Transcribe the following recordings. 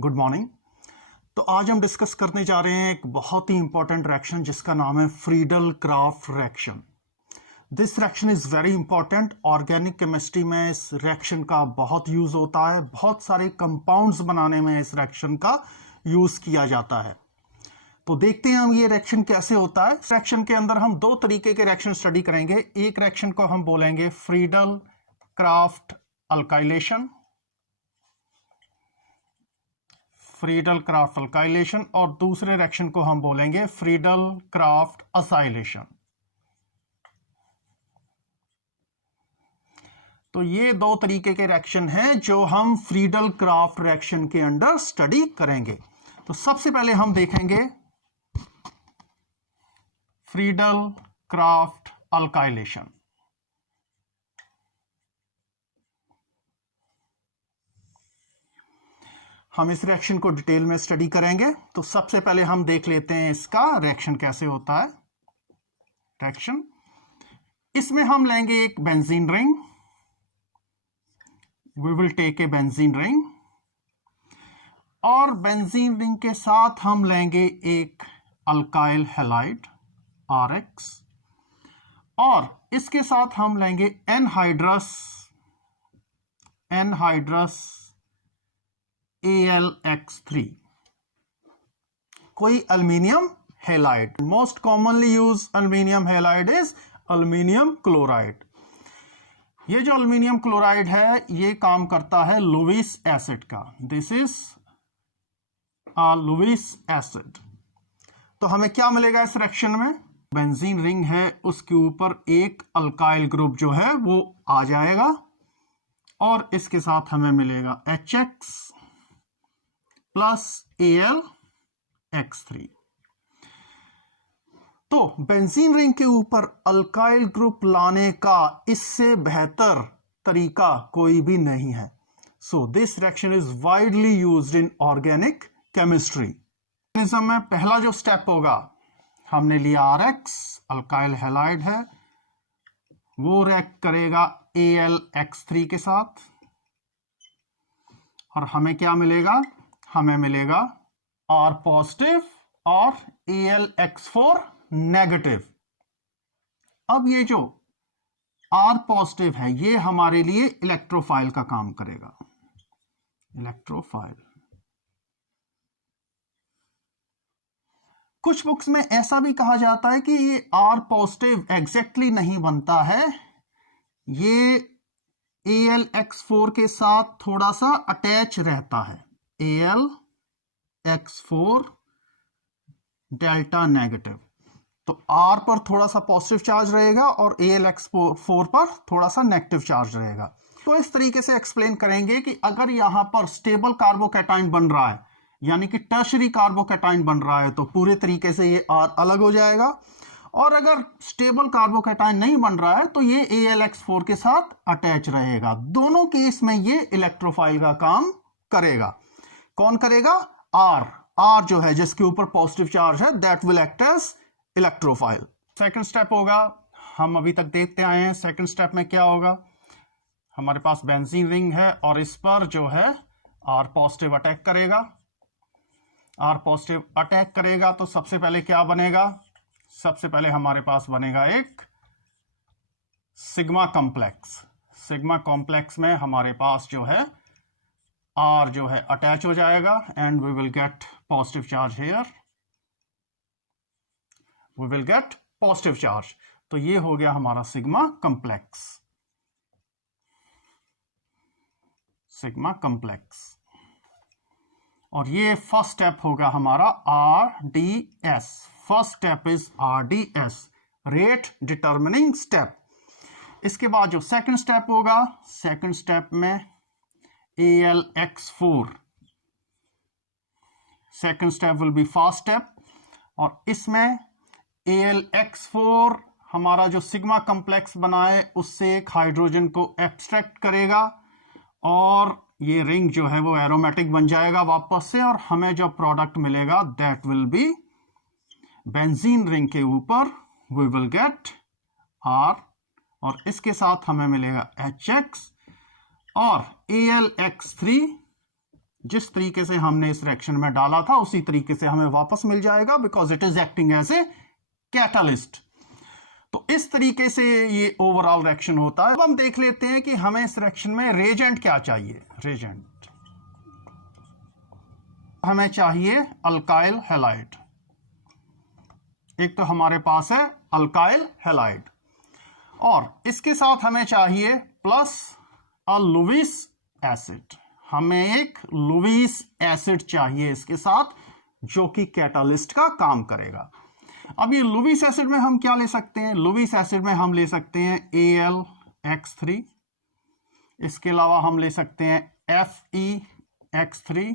Good morning. तो आज हम डिस्कस करने जा रहे हैं एक बहुत ही इंपॉर्टेंट रिएक्शन जिसका नाम है Friedel craft reaction. This reaction is very important. Organic chemistry में इस रिएक्शन का बहुत यूज होता है, बहुत सारे कंपाउंड्स बनाने में इस रिएक्शन का यूज किया जाता है। तो देखते हैं हम ये रिएक्शन कैसे होता है। इस रिएक्शन के अंदर हम दो तरीके के रिएक्शन स्टडी करेंगे। एक रिएक्शन को हम बोलेंगे Friedel craft alkylation, Friedel craft alkylation, और दूसरे रिएक्शन को हम बोलेंगे फ्रीडल क्राफ्ट असाइलेशन। तो ये दो तरीके के रिएक्शन हैं जो हम फ्रीडल क्राफ्ट रिएक्शन के अंदर स्टडी करेंगे। तो सबसे पहले हम देखेंगे फ्रीडल क्राफ्ट अल्काइलेशन। हम इस रिएक्शन को डिटेल में स्टडी करेंगे। तो सबसे पहले हम देख लेते हैं इसका रिएक्शन कैसे होता है। रिएक्शन, इसमें हम लेंगे एक benzene ring. We will take a benzene ring, और बेंजीन रिंग के साथ हम लेंगे एक अल्काइल हैलाइड RX, और इसके साथ हम लेंगे एनहाइड्रस AlX3, कोई aluminium halide. Most commonly use aluminium halide is aluminium chloride. ये जो अल्मीनियम क्लोराइड है ये काम करता है लुईस एसिड का। This is Lewis acid. तो हमें क्या मिलेगा इस रिएक्शन में? बेंजीन रिंग है, उसके ऊपर एक अल्काइल ग्रुप जो है वो आ जाएगा, और इसके साथ हमें मिलेगा HX प्लस AlX3। तो बेंजीन रिंग के ऊपर अल्काइल ग्रुप लाने का इससे बेहतर तरीका कोई भी नहीं है। So this reaction is widely used in organic chemistry. में पहला जो स्टेप होगा, हमने लिया RX, अल्काइल हैलाइड है, वो रिएक्ट करेगा AlX3 के साथ, और हमें क्या मिलेगा? हमें मिलेगा R पॉजिटिव और AlX4 नेगेटिव। अब ये जो R पॉजिटिव है ये हमारे लिए इलेक्ट्रोफाइल का काम करेगा। इलेक्ट्रोफाइल, कुछ बुक्स में ऐसा भी कहा जाता है कि ये R पॉजिटिव एग्जैक्टली नहीं बनता है, ये AlX4 के साथ थोड़ा सा अटैच रहता है। AlX4 डेल्टा नेगेटिव, तो R पर थोड़ा सा पॉजिटिव चार्ज रहेगा और AlX4 पर थोड़ा सा नेगेटिव चार्ज रहेगा। तो इस तरीके से एक्सप्लेन करेंगे कि अगर यहां पर स्टेबल कार्बोकैटायन बन रहा है, यानी कि टर्शरी कार्बोकैटायन बन रहा है, तो पूरे तरीके से ये R अलग हो जाएगा, और अगर स्टेबल कार्बोकैटायन नहीं बन रहा है तो ये AlX4 के साथ अटैच रहेगा। दोनों केस में ये इलेक्ट्रोफाइल का काम करेगा। कौन करेगा? R जो है जिसके ऊपर पॉजिटिव चार्ज है, that will act as electrophile. Second step होगा, हम अभी तक देखते आए हैं। सेकंड स्टेप में क्या होगा? हमारे पास बेंजीन रिंग है और इस पर जो है R पॉजिटिव अटैक करेगा। R पॉजिटिव अटैक करेगा तो सबसे पहले क्या बनेगा? सबसे पहले हमारे पास बनेगा एक सिग्मा कॉम्प्लेक्स। सिग्मा कॉम्प्लेक्स में हमारे पास जो है R जो है अटैच हो जाएगा, and we will get positive charge here. We will get positive charge. तो ये हो गया हमारा सिग्मा कॉम्प्लेक्स। सिग्मा कॉम्प्लेक्स, और ये फर्स्ट स्टेप होगा हमारा RDS। First step is RDS, rate determining step. इसके बाद जो सेकंड स्टेप होगा, सेकंड स्टेप में AlX4, second step will be fast step, और इसमें AlX4 हमारा जो सिग्मा कॉम्प्लेक्स बनाए उससे एक हाइड्रोजन को एब्स्ट्रैक्ट करेगा, और ये रिंग जो है वो एरोमेटिक बन जाएगा वापस से, और हमें जो प्रोडक्ट मिलेगा that will be benzene ring के ऊपर वी विल गेट R, और इसके साथ हमें मिलेगा HX, और AlX3 जिस तरीके से हमने इस रिएक्शन में डाला था उसी तरीके से हमें वापस मिल जाएगा, because it is acting as a catalyst. तो इस तरीके से ये ओवरऑल रिएक्शन होता है। अब हम देख लेते हैं कि हमें इस रिएक्शन में रेजेंट क्या चाहिए। रेजेंट हमें चाहिए अल्काइल हैलाइड। एक तो हमारे पास है अल्काइल हैलाइड, और इसके साथ हमें चाहिए प्लस अ लुईस एसिड। हमें एक लुईस एसिड चाहिए इसके साथ, जो कि कैटालिस्ट का काम करेगा। अब ये लुईस एसिड में हम क्या ले सकते हैं? लुईस एसिड में हम ले सकते हैं AlX3, इसके अलावा हम ले सकते हैं FeX3,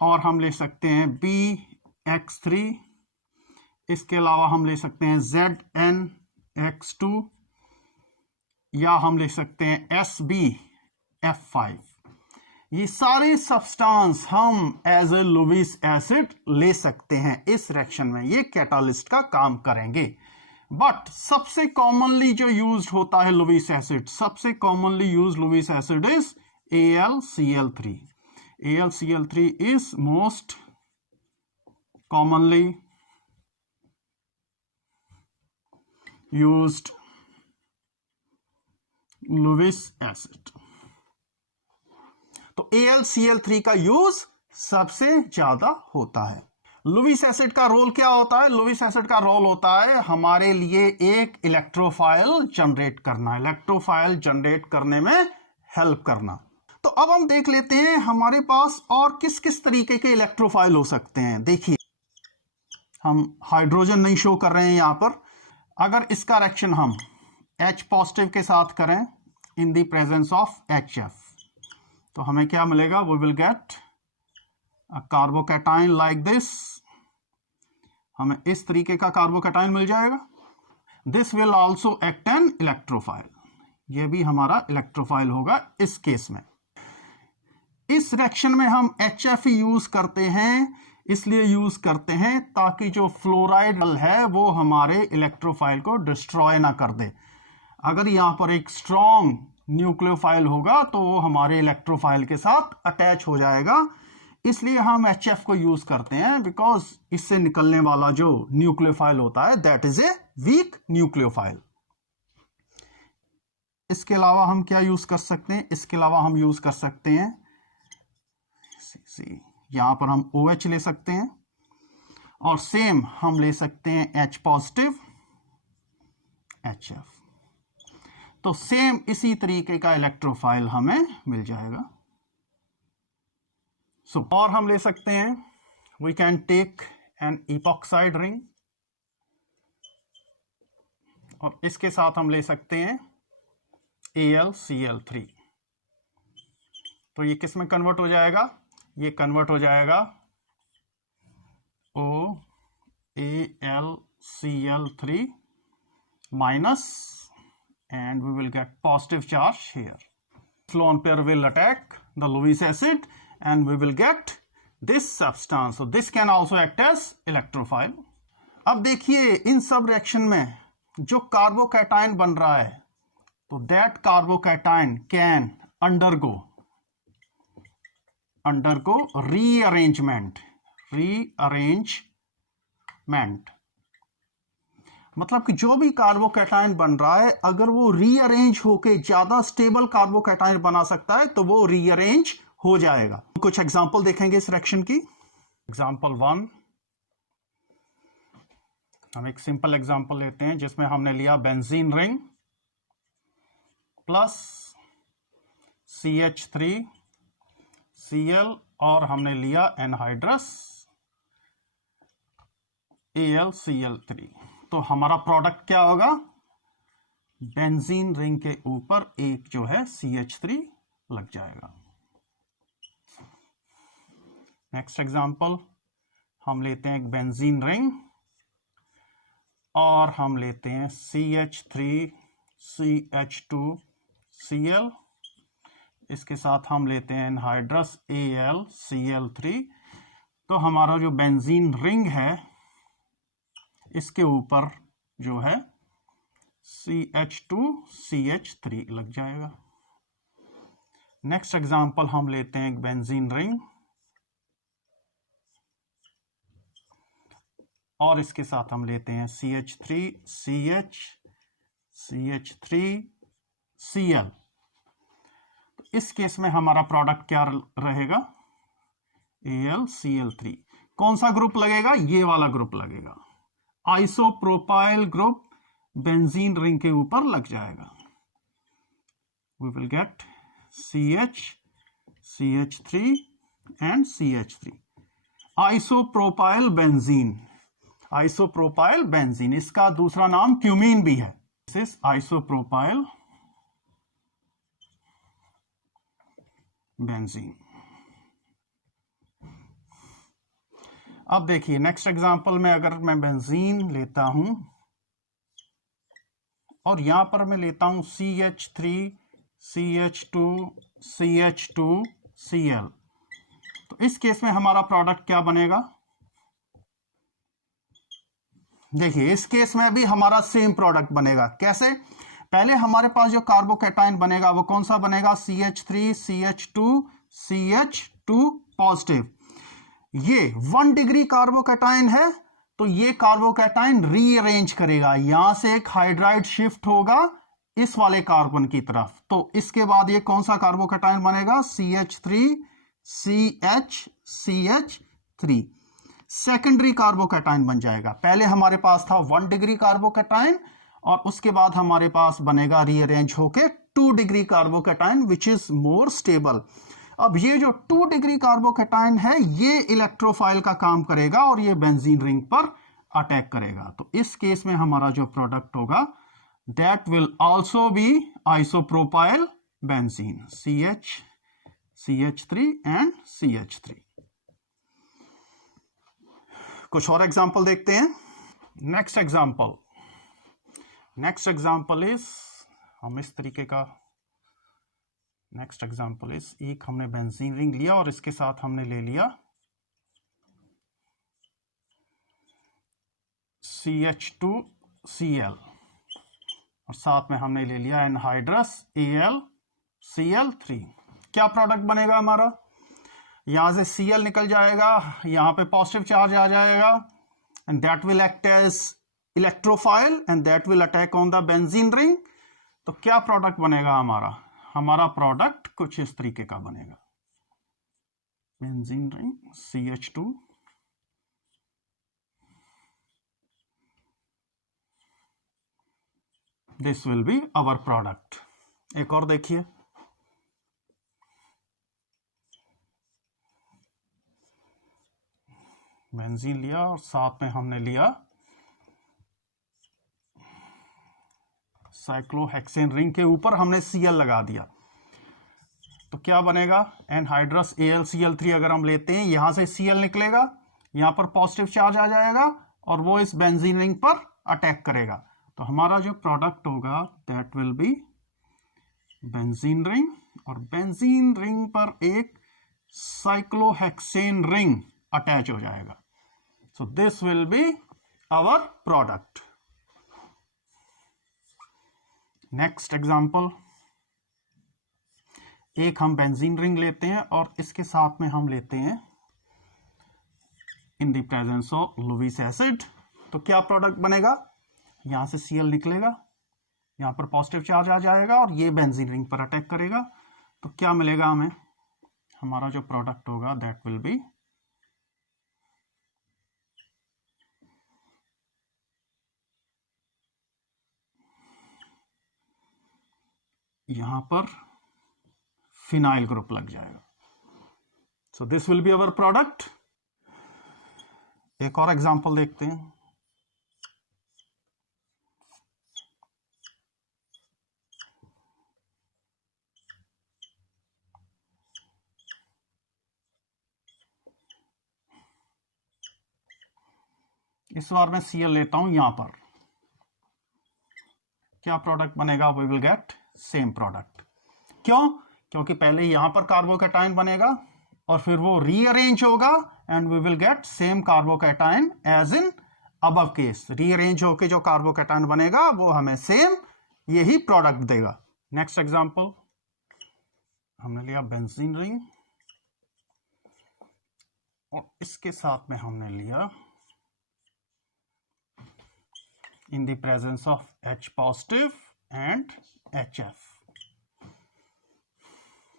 और हम ले सकते हैं BX3, इसके अलावा हम ले सकते हैं ZnX2, या हम ले सकते हैं SbF5। ये सारे सब्सटेंस हम एज ए लुईस एसिड ले सकते हैं इस रिएक्शन में, ये कैटालिस्ट का काम करेंगे। बट सबसे कॉमनली जो यूज्ड होता है लुईस एसिड, सबसे commonly used Lewis acid is AlCl3। AlCl3 is most commonly used Lewis acid. तो AlCl3 का यूज सबसे ज्यादा होता है। लुईस एसिड का रोल क्या होता है? लुईस एसिड का रोल होता है हमारे लिए एक इलेक्ट्रोफाइल जनरेट करना, इलेक्ट्रोफाइल जनरेट करने में हेल्प करना। तो अब हम देख लेते हैं हमारे पास और किस किस तरीके के इलेक्ट्रोफाइल हो सकते हैं। देखिए, हम हाइड्रोजन नहीं शो कर रहे हैं यहां पर। अगर इसका रिएक्शन हम H पॉजिटिव के साथ करें in the presence of HF, तो हमें क्या मिलेगा? We will get a carbocation like this. हमें इस तरीके का कार्बोकैटायन मिल जाएगा। This will also act an electrophile, ये भी हमारा इलेक्ट्रोफाइल होगा इस केस में। इस रिएक्शन में हम HF यूज करते हैं, इसलिए यूज करते हैं ताकि जो फ्लोराइड है वो हमारे इलेक्ट्रोफाइल को डिस्ट्रॉय ना कर दे। अगर यहां पर एक स्ट्रॉन्ग न्यूक्लियोफाइल होगा तो वो हमारे इलेक्ट्रोफाइल के साथ अटैच हो जाएगा, इसलिए हम HF को यूज करते हैं, बिकॉज इससे निकलने वाला जो न्यूक्लियोफाइल होता है that is a weak nucleophile. इसके अलावा हम क्या यूज कर सकते हैं? इसके अलावा हम यूज कर सकते हैं यहां पर हम OH ले सकते हैं, और सेम हम ले सकते हैं H पॉजिटिव HF। तो सेम इसी तरीके का इलेक्ट्रोफाइल हमें मिल जाएगा। और हम ले सकते हैं, we can take an epoxide ring, और इसके साथ हम ले सकते हैं AlCl3। तो ये किस में कन्वर्ट हो जाएगा? ये कन्वर्ट हो जाएगा OAlCl3 minus, and we will get positive charge here. Lone pair will attack the Lewis acid and we will get this substance. So this can also act as electrophile. अब देखिए, इन सब reaction में जो carbocation बन रहा है, तो that carbocation can undergo rearrangement। मतलब कि जो भी कार्बोकैटायन बन रहा है, अगर वो रीअरेंज होके ज्यादा स्टेबल कार्बोकैटायन बना सकता है तो वो रीअरेंज हो जाएगा। कुछ एग्जांपल देखेंगे इस रिएक्शन की। एग्जांपल 1, हम एक सिंपल एग्जांपल लेते हैं जिसमें हमने लिया बेंजीन रिंग प्लस CH3Cl, और हमने लिया एनहाइड्रस AlCl3। तो हमारा प्रोडक्ट क्या होगा? बेंजीन रिंग के ऊपर एक जो है CH3 लग जाएगा। नेक्स्ट एग्जांपल, हम लेते हैं एक बेंजीन रिंग और हम लेते हैं CH3CH2Cl, इसके साथ हम लेते हैं एनहाइड्रस AlCl3। तो हमारा जो बेंजीन रिंग है इसके ऊपर जो है CH2CH3 लग जाएगा। नेक्स्ट एग्जांपल हम लेते हैं एक बेंजीन रिंग और इसके साथ हम लेते हैं CH3CL। तो इस केस में हमारा प्रोडक्ट क्या रहेगा? AlCl3। कौन सा ग्रुप लगेगा? ये वाला ग्रुप लगेगा, आइसोप्रोपाइल ग्रुप बेंजीन रिंग के ऊपर लग जाएगा। We will get CH3 and CH3, isopropyl benzene. इसका दूसरा नाम क्यूमीन भी है। This is isopropyl benzene. अब देखिए नेक्स्ट एग्जांपल में अगर मैं बेंजीन लेता हूं और यहां पर मैं लेता हूं CH3 CH2 CH2Cl, तो इस केस में हमारा प्रोडक्ट क्या बनेगा? देखिए इस केस में भी हमारा सेम प्रोडक्ट बनेगा। कैसे? पहले हमारे पास जो कार्बोकैटायन बनेगा वो कौन सा बनेगा? CH3 CH2 CH2 positive. ये 1 डिग्री कार्बोकैटायन है, तो ये कार्बोकैटायन रीअरेंज करेगा, यहां से एक हाइड्राइड शिफ्ट होगा इस वाले कार्बन की तरफ, तो इसके बाद ये कौन सा कार्बोकैटायन बनेगा? CH3 CH3 सेकेंडरी कार्बोकैटायन बन जाएगा। पहले हमारे पास था 1 डिग्री कार्बोकैटायन और उसके बाद हमारे पास बनेगा रीअरेंज होके 2 degree carbocation which is more stable. अब ये जो 2 डिग्री कार्बोकैटायन है ये इलेक्ट्रोफाइल का काम करेगा और ये बेंजीन रिंग पर अटैक करेगा। तो इस केस में हमारा जो प्रोडक्ट होगा that will also be isopropyl benzene, CH3 and CH3। कुछ और एग्जांपल देखते हैं। नेक्स्ट एग्जांपल इज हम इस तरीके का, नेक्स्ट एग्जांपल इज एक हमने बेंजीन रिंग लिया और इसके साथ हमने ले लिया CH2Cl और साथ में हमने ले लिया एनहाइड्रस AlCl3। क्या प्रोडक्ट बनेगा हमारा? यहां से Cl निकल जाएगा, यहां पे पॉजिटिव चार्ज आ जाएगा and that will act as electrophile and that will attack on the benzene ring. तो क्या प्रोडक्ट बनेगा हमारा प्रोडक्ट कुछ इस तरीके का बनेगा। Benzene ring CH2 this will be our product. एक और देखिए, बेंजीन लिया और साथ में हमने लिया साइक्लोहेक्सेन रिंग के ऊपर हमने Cl लगा दिया, तो क्या बनेगा? एनहाइड्रस AlCl3 अगर हम लेते हैं, यहां से Cl निकलेगा, यहां पर पॉजिटिव चार्ज आ जाएगा और वो इस बेंजीन रिंग पर अटैक करेगा। तो हमारा जो प्रोडक्ट होगा that will be benzene ring और बेंजीन रिंग पर एक साइक्लोहेक्सेन रिंग अटैच हो जाएगा। So this will be our product. Next example, एक हम बेंजीन रिंग लेते हैं और इसके साथ में हम लेते हैं in the presence of Lewis acid. तो क्या प्रोडक्ट बनेगा? यहां से Cl निकलेगा, यहां पर पॉजिटिव चार्ज आ जाएगा और ये बेंजीन रिंग पर अटैक करेगा। तो क्या मिलेगा हमें? हमारा जो प्रोडक्ट होगा दैट विल बी यहां पर फिनाइल ग्रुप लग जाएगा। So this will be our product. एक और एग्जांपल देखते हैं। इस बार मैं Cl लेता हूं, यहां पर क्या प्रोडक्ट बनेगा? We will get same product. क्यों? क्योंकि पहले यहां पर कार्बोकैटायन बनेगा और फिर वो रीअरेंज होगा and we will get same carbocation as in above case. Rearrange होके जो कार्बोकैटायन बनेगा वो हमें सेम यही प्रोडक्ट देगा। नेक्स्ट एग्जांपल, हमने लिया बेंजीन रिंग और इसके साथ में हमने लिया in the presence of H positive and HF,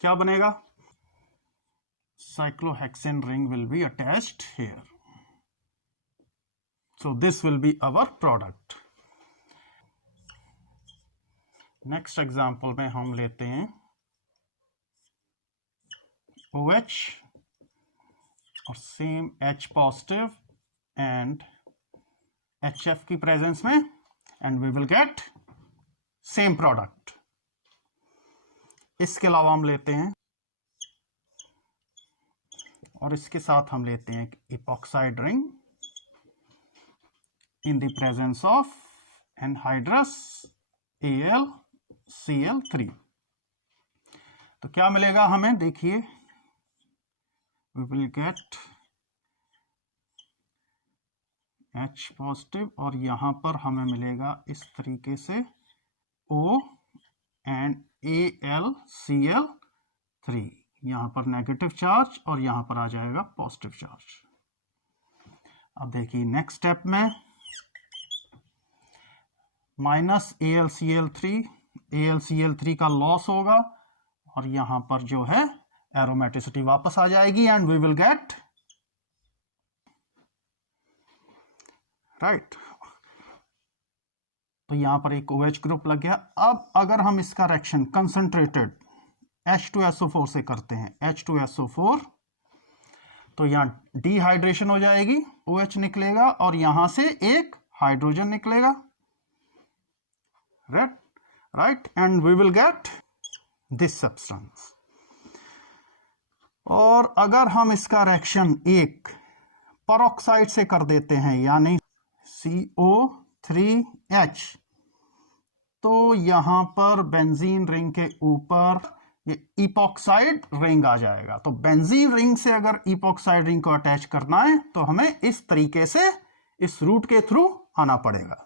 क्या बनेगा? Cyclohexane ring will be attached here. So this will be our product. Next example में हम लेते हैं OH और same H positive and HF की प्रेजेंस में and we will get same product. इसके अलावा हम लेते हैं और इसके साथ हम लेते हैं epoxide ring in the presence of anhydrous AlCl3. तो क्या मिलेगा हमें? देखिए, we will get H positive और यहां पर हमें मिलेगा इस तरीके से O एंड AlCl3. यहां पर नेगेटिव चार्ज और यहां पर आ जाएगा पॉजिटिव चार्ज. अब देखिए नेक्स्ट स्टेप में माइनस AlCl3 का लॉस होगा और यहां पर जो है एरोमेटिसिटी वापस आ जाएगी and we will get right. तो यहां पर एक OH ग्रुप लग गया. अब अगर हम इसका रिएक्शन कंसंट्रेटेड H2SO4 से करते हैं, H2SO4, तो यहां डिहाइड्रेशन हो जाएगी, OH निकलेगा और यहां से एक हाइड्रोजन निकलेगा. Right and we will get this substance. और अगर हम इसका रिएक्शन एक परऑक्साइड से कर देते हैं यानी CO3H, तो यहां पर बेंजीन रिंग के ऊपर ये इपॉक्साइड रिंग आ जाएगा. तो बेंजीन रिंग से अगर इपॉक्साइड रिंग को अटैच करना है तो हमें इस तरीके से इस रूट के थ्रू आना पड़ेगा.